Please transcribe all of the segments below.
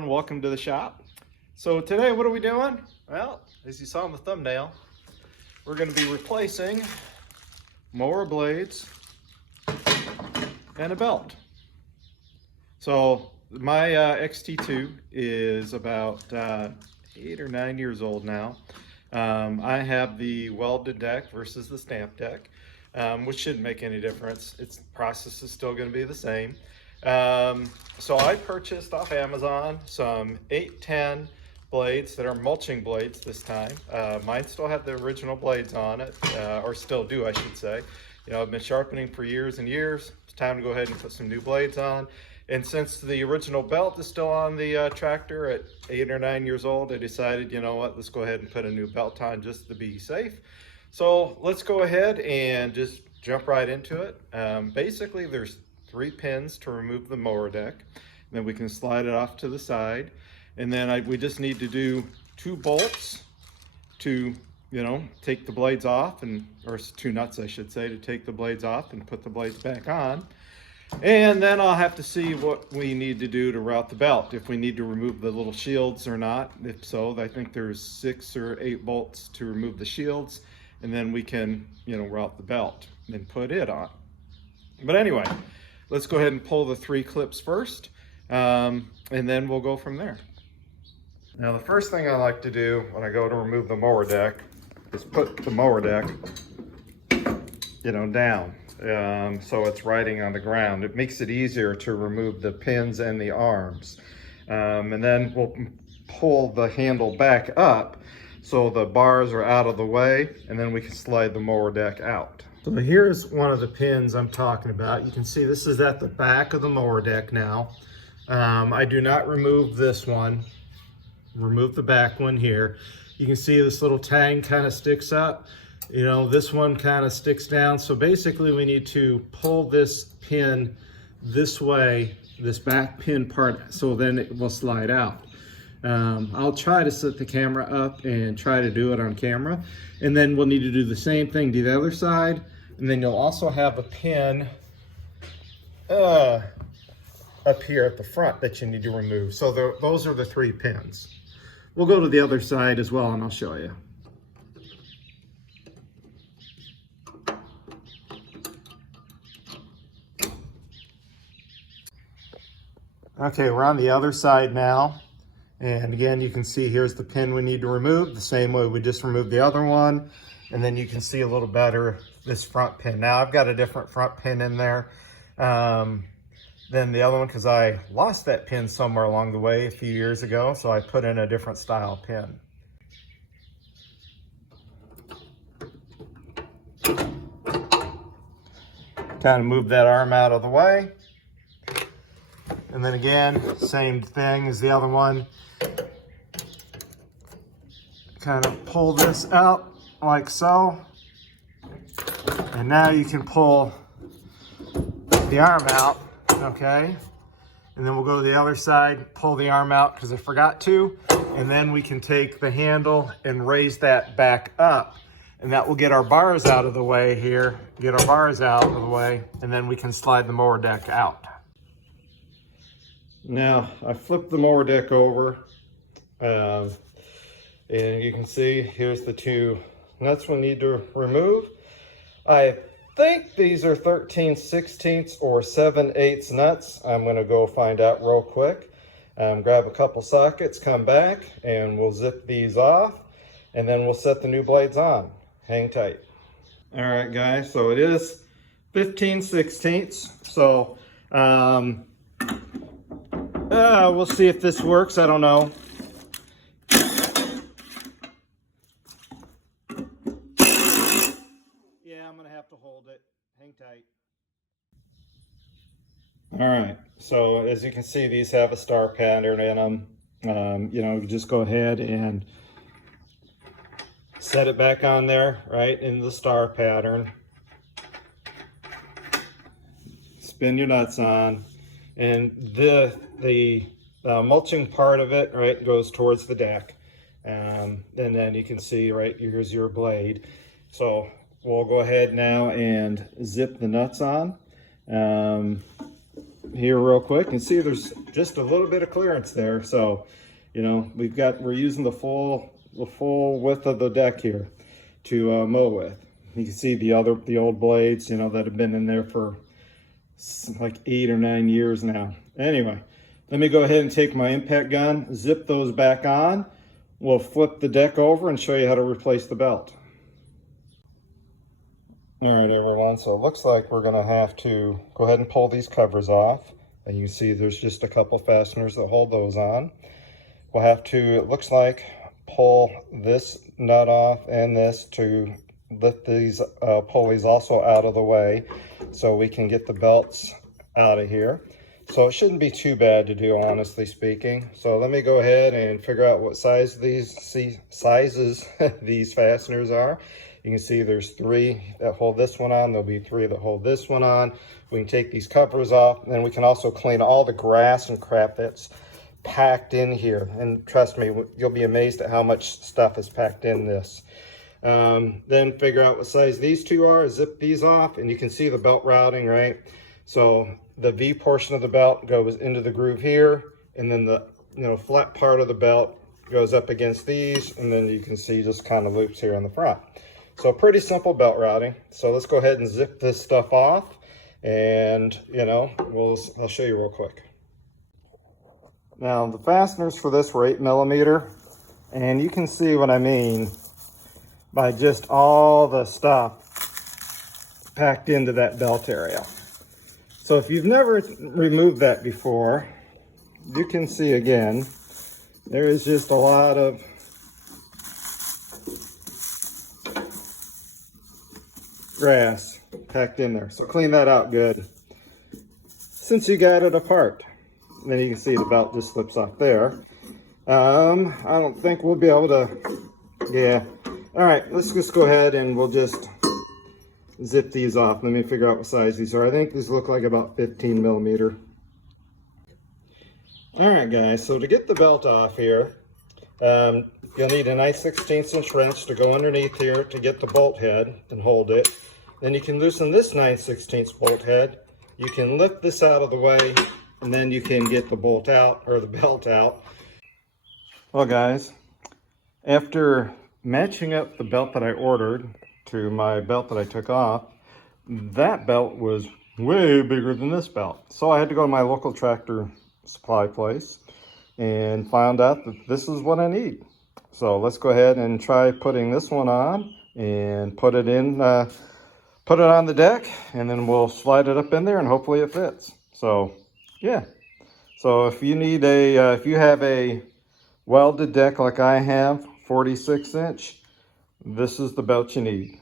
everyone, welcome to the shop. So today what are we doing? Well, as you saw in the thumbnail, we're going to be replacing mower blades and a belt. So my XT2 is about 8 or 9 years old now. I have the welded deck versus the stamp deck, which shouldn't make any difference. The process is still going to be the same. So I purchased off Amazon some 810 blades that are mulching blades this time. Mine still have the original blades on it, or still do, I should say. You know, I've been sharpening for years and years. It's time to go ahead and put some new blades on. And since the original belt is still on the tractor at 8 or 9 years old, I decided, you know what, let's go ahead and put a new belt on just to be safe. So let's go ahead and just jump right into it. Basically, there's 3 pins to remove the mower deck. Then we can slide it off to the side. And then we just need to do 2 bolts to, you know, take the blades off, or 2 nuts, I should say, to take the blades off and put the blades back on. And then I'll have to see what we need to do to route the belt, if we need to remove the little shields or not. If so, I think there's 6 or 8 bolts to remove the shields, and then we can, you know, route the belt and put it on. But anyway, let's go ahead and pull the 3 clips first, and then we'll go from there. Now, the first thing I like to do when I go to remove the mower deck is put the mower deck, you know, down. So it's riding on the ground. It makes it easier to remove the pins and the arms. And then we'll pull the handle back up so the bars are out of the way, and then we can slide the mower deck out. So here's one of the pins I'm talking about. You can see this is at the back of the mower deck now. I do not remove this one. Remove the back one here. You can see this little tang kind of sticks up. You know, this one kind of sticks down. So basically we need to pull this pin this way, this back pin part, so then it will slide out. I'll try to set the camera up and try to do it on camera. And then we'll need to do the same thing to the other side. And then you'll also have a pin up here at the front that you need to remove. So those are the 3 pins. We'll go to the other side as well and I'll show you. Okay, we're on the other side now. And again, you can see here's the pin we need to remove, the same way we just removed the other one. And then you can see a little better this front pin. Now I've got a different front pin in there than the other one because I lost that pin somewhere along the way a few years ago. So I put in a different style pin. Kind of move that arm out of the way. And then again, same thing as the other one. Kind of pull this out like so. And now you can pull the arm out, okay? And then we'll go to the other side, pull the arm out because I forgot to. And then we can take the handle and raise that back up. And that will get our bars out of the way here, get our bars out of the way, and then we can slide the mower deck out. Now, I flipped the mower deck over, and you can see here's the 2 nuts we need to remove. I think these are 13/16 or 7/8 nuts. I'm going to go find out real quick. Grab a couple sockets, come back, and we'll zip these off, and then we'll set the new blades on. Hang tight. All right, guys, so it is 15/16. So, we'll see if this works. I don't know. Yeah, I'm gonna have to hold it. Hang tight. All right, so as you can see, these have a star pattern in them. You know, just go ahead and set it back on there, right, in the star pattern. Spin your nuts on. And the mulching part of it, right, goes towards the deck. And then you can see, right, here's your blade. So we'll go ahead now and zip the nuts on. here real quick and see there's just a little bit of clearance there. So, you know, we're using the full width of the deck here to mow with. You can see the old blades, you know, that have been in there for like 8 or 9 years now. Anyway, let me go ahead and take my impact gun, zip those back on. We'll flip the deck over and show you how to replace the belt. All right, everyone, so it looks like we're gonna have to go ahead and pull these covers off. And you can see there's just a couple fasteners that hold those on. We'll have to, it looks like, pull this nut off and this to lift these pulleys also out of the way so we can get the belts out of here. So it shouldn't be too bad to do, honestly speaking. So let me go ahead and figure out what size sizes these fasteners are. You can see there's 3 that hold this one on. There'll be 3 that hold this one on. We can take these covers off, and then we can also clean all the grass and crap that's packed in here. And trust me, you'll be amazed at how much stuff is packed in this. Then figure out what size these 2 are, zip these off, and you can see the belt routing, right? So the V portion of the belt goes into the groove here, and then the flat part of the belt goes up against these, and then you can see just kind of loops here in the front. So pretty simple belt routing. So let's go ahead and zip this stuff off, and I'll show you real quick. Now the fasteners for this were 8mm, and you can see what I mean by just all the stuff packed into that belt area. So if you've never removed that before, you can see again, there is just a lot of grass packed in there. So clean that out good. Since you got it apart, then you can see the belt just slips off there. I don't think we'll be able to, yeah. All right, let's just go ahead and we'll just zip these off. Let me figure out what size these are. I think these look like about 15mm. All right, guys, so to get the belt off here, you'll need a nice 1/16" wrench to go underneath here to get the bolt head and hold it. Then you can loosen this 9/16 bolt head. You can lift this out of the way, and then you can get the bolt out, or the belt out. Well, guys, after matching up the belt that I ordered to my belt that I took off, that belt was way bigger than this belt. So I had to go to my local tractor supply place and found out that this is what I need. So let's go ahead and try putting this one on and put it on the deck, and then we'll slide it up in there and hopefully it fits. So yeah, so if you need if you have a welded deck like I have, 46-inch, this is the belt you need.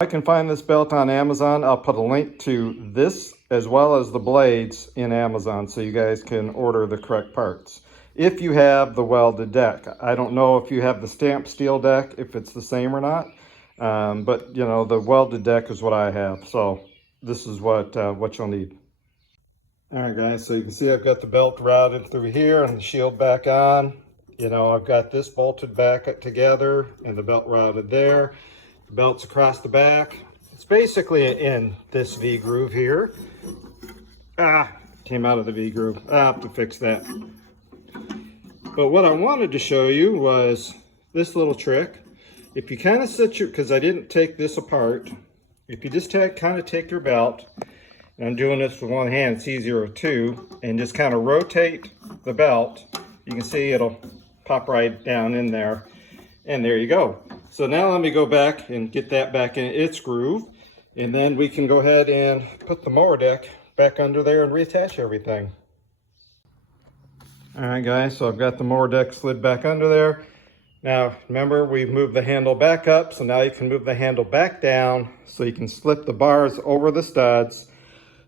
I can find this belt on Amazon. I'll put a link to this as well as the blades in Amazon so you guys can order the correct parts. If you have the welded deck, I don't know if you have the stamped steel deck, if it's the same or not, but the welded deck is what I have. So this is what you'll need. All right, guys, so you can see I've got the belt routed through here and the shield back on. I've got this bolted back together and the belt routed there. The belt's across the back. It's basically in this V groove here. Came out of the V groove. I'll have to fix that. But what I wanted to show you was this little trick. If you kind of sit your, because I didn't take this apart, if you just kind of take your belt, and I'm doing this with one hand, it's easier with two, and just kind of rotate the belt, you can see it'll pop right down in there, and there you go. So now let me go back and get that back in its groove, and then we can go ahead and put the mower deck back under there and reattach everything. All right, guys, so I've got the mower deck slid back under there. Now, remember, we've moved the handle back up, so now you can move the handle back down so you can slip the bars over the studs,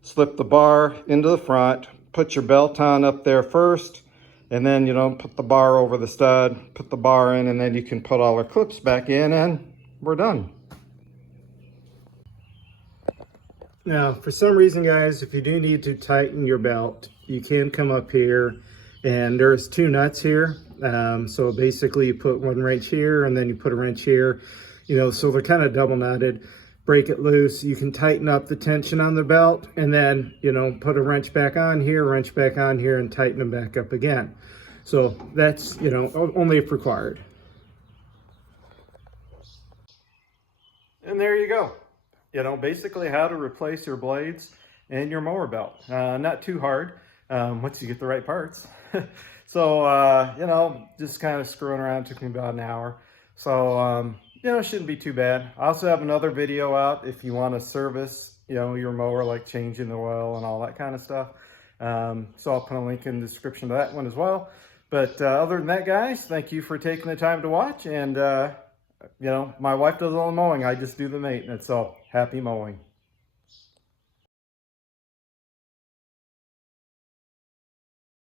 slip the bar into the front, put your belt on up there first, and then, put the bar over the stud, put the bar in, and then you can put all our clips back in, and we're done. Now, for some reason, guys, if you do need to tighten your belt, you can come up here, and there's two nuts here. So basically you put one wrench here and then you put a wrench here, so they're kind of double knotted. break it loose. You can tighten up the tension on the belt and then, you know, put a wrench back on here, and tighten them back up again. So that's, you know, only if required. And there you go. You know, basically how to replace your blades and your mower belt. Not too hard once you get the right parts. So, you know, just kind of screwing around took me about an hour. So, you know, it shouldn't be too bad. I also have another video out if you want to service, you know, your mower, like changing the oil and all that kind of stuff. So I'll put a link in the description to that one as well. But other than that, guys, thank you for taking the time to watch. And, you know, my wife does all the mowing. I just do the maintenance. So happy mowing.